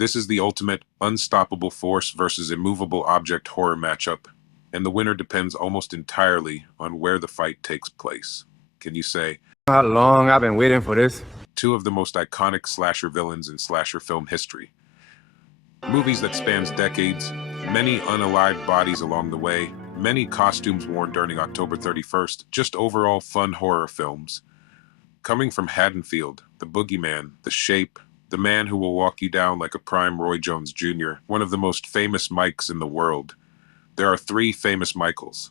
This is the ultimate unstoppable force versus immovable object horror matchup, and the winner depends almost entirely on where the fight takes place. Can you say, how long I've been waiting for this? Two of the most iconic slasher villains in slasher film history. Movies that spans decades, many unalived bodies along the way, many costumes worn during October 31st, just overall fun horror films. Coming from Haddonfield, the boogeyman, the shape, the man who will walk you down like a prime Roy Jones Jr., one of the most famous Mikes in the world. There are three famous Michaels: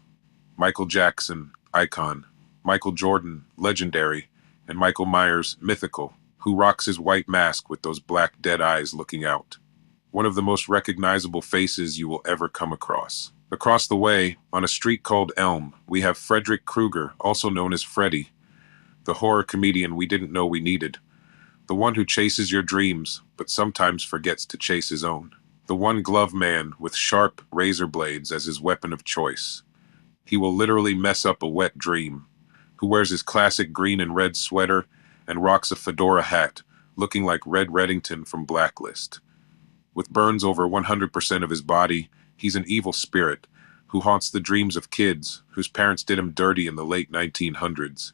Michael Jackson, icon; Michael Jordan, legendary; and Michael Myers, mythical, who rocks his white mask with those black dead eyes looking out. One of the most recognizable faces you will ever come across. Across the way, on a street called Elm, we have Freddy Krueger, also known as Freddy, the horror comedian we didn't know we needed. The one who chases your dreams, but sometimes forgets to chase his own. The one-glove man with sharp razor blades as his weapon of choice. He will literally mess up a wet dream. Who wears his classic green and red sweater and rocks a fedora hat, looking like Red Reddington from Blacklist. With burns over 100% of his body, he's an evil spirit who haunts the dreams of kids whose parents did him dirty in the late 1900s.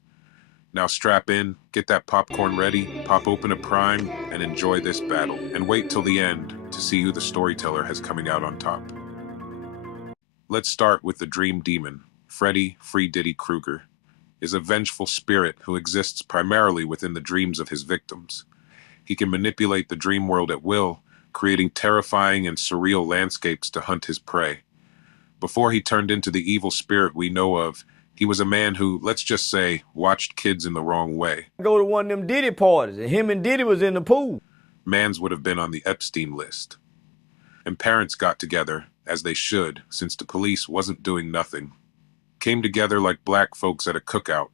Now strap in, get that popcorn ready, pop open a Prime, and enjoy this battle. And wait till the end to see who the storyteller has coming out on top. Let's start with the Dream Demon. Freddy Krueger is a vengeful spirit who exists primarily within the dreams of his victims. He can manipulate the dream world at will, creating terrifying and surreal landscapes to hunt his prey. Before he turned into the evil spirit we know of, he was a man who, let's just say, watched kids in the wrong way. Go to one of them Diddy parties, and him and Diddy was in the pool. Mans would have been on the Epstein list. And parents got together, as they should, since the police wasn't doing nothing. Came together like black folks at a cookout,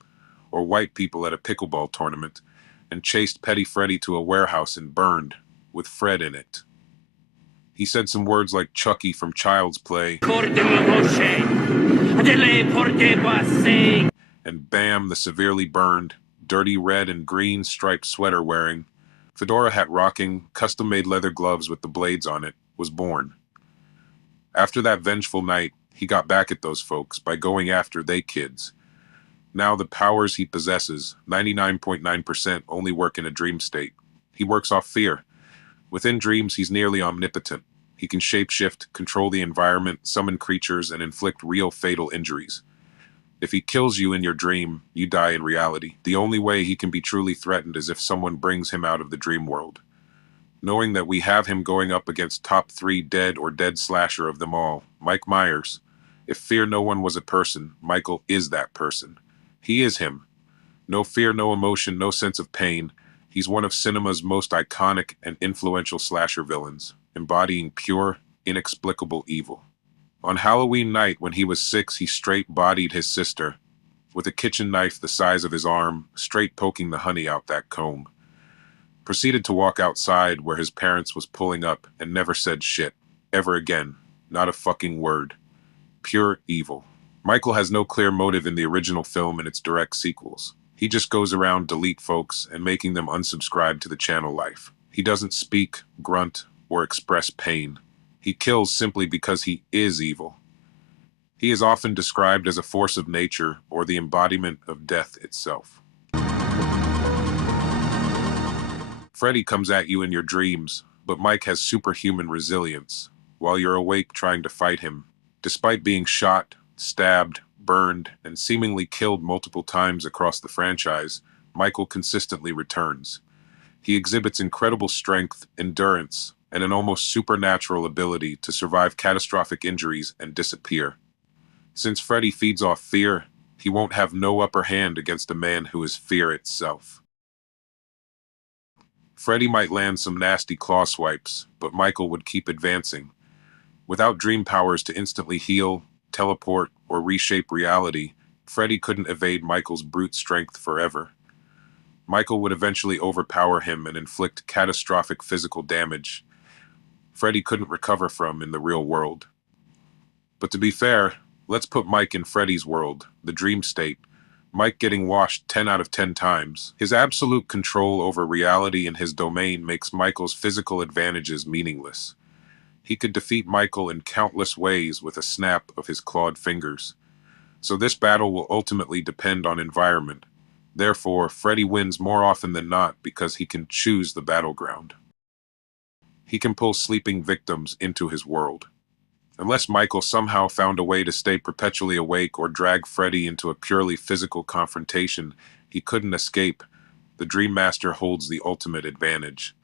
or white people at a pickleball tournament, and chased Petty Freddy to a warehouse and burned, with Fred in it. He said some words like Chucky from Child's Play, and bam, the severely burned, dirty red and green striped sweater wearing, fedora hat rocking, custom-made leather gloves with the blades on it, was born. After that vengeful night, he got back at those folks by going after they kids. Now the powers he possesses, 99.9%, only work in a dream state. He works off fear. Within dreams, he's nearly omnipotent. He can shapeshift, control the environment, summon creatures, and inflict real fatal injuries. If he kills you in your dream, you die in reality. The only way he can be truly threatened is if someone brings him out of the dream world. Knowing that we have him going up against top 3 dead or dead slasher of them all, Mike Myers. If fear no one was a person, Michael is that person. He is him. No fear, no emotion, no sense of pain. He's one of cinema's most iconic and influential slasher villains, embodying pure, inexplicable evil. On Halloween night when he was 6, he straight-bodied his sister, with a kitchen knife the size of his arm, straight poking the honey out that comb. Proceeded to walk outside where his parents was pulling up and never said shit, ever again, not a fucking word. Pure evil. Michael has no clear motive in the original film and its direct sequels. He just goes around delete folks and making them unsubscribe to the channel life. He doesn't speak, grunt, or express pain. He kills simply because he is evil. He is often described as a force of nature or the embodiment of death itself. Freddy comes at you in your dreams, but Mike has superhuman resilience while you're awake trying to fight him. Despite being shot, stabbed, burned, and seemingly killed multiple times across the franchise, Michael consistently returns. He exhibits incredible strength, endurance, and an almost supernatural ability to survive catastrophic injuries and disappear. Since Freddy feeds off fear, he won't have no upper hand against a man who is fear itself. Freddy might land some nasty claw swipes, but Michael would keep advancing. Without dream powers to instantly heal, teleport, or reshape reality, Freddy couldn't evade Michael's brute strength forever. Michael would eventually overpower him and inflict catastrophic physical damage Freddy couldn't recover from in the real world. But to be fair, let's put Mike in Freddy's world, the dream state, Mike getting washed 10 out of 10 times. His absolute control over reality in his domain makes Michael's physical advantages meaningless. He could defeat Michael in countless ways with a snap of his clawed fingers. So this battle will ultimately depend on environment. Therefore, Freddy wins more often than not because he can choose the battleground. He can pull sleeping victims into his world. Unless Michael somehow found a way to stay perpetually awake or drag Freddy into a purely physical confrontation, he couldn't escape. The Dream Master holds the ultimate advantage.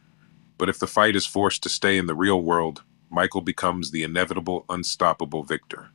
But if the fight is forced to stay in the real world, Michael becomes the inevitable, unstoppable victor.